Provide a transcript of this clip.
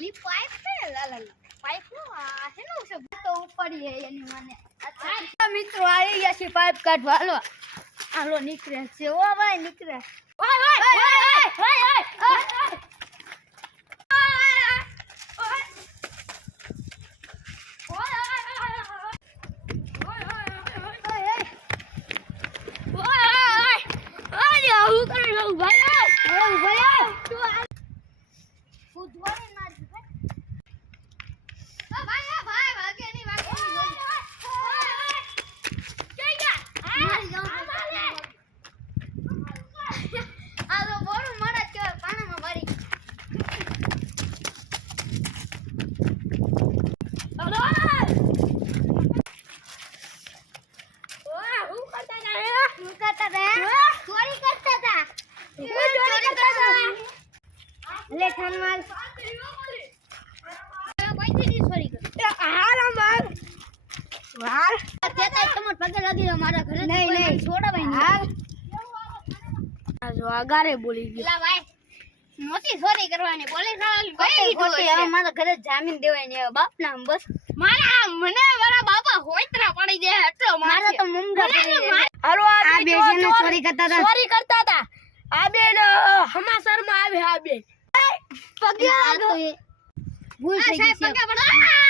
ખાલી પાઇપ છે પાઇપ નો આ છે ને શબ્દ તો ઉપડી હે એની મને અચ્છા મિત્રો આવી ગયા છે પાઇપ કાઢવા હાલો નીકળે છે ઓ ભાઈ નીકળે ઓય અગારે બોલી ગયો ભાઈ મોટી ચોરી કરવાની પોલીસ વાળા ભાઈ ખોટી હવે મારા ઘરે જામીન દેવાય ને બાપ ના બસ મારા મને મારા બાપા હોયતરા પડી દે એટલો મારા તો મુંગા પડી હાલો આ બે જેને ચોરી કરતા હતા આ બે હમાસર માં આવે આ બે પગે ભૂલ થઈ ગઈ છે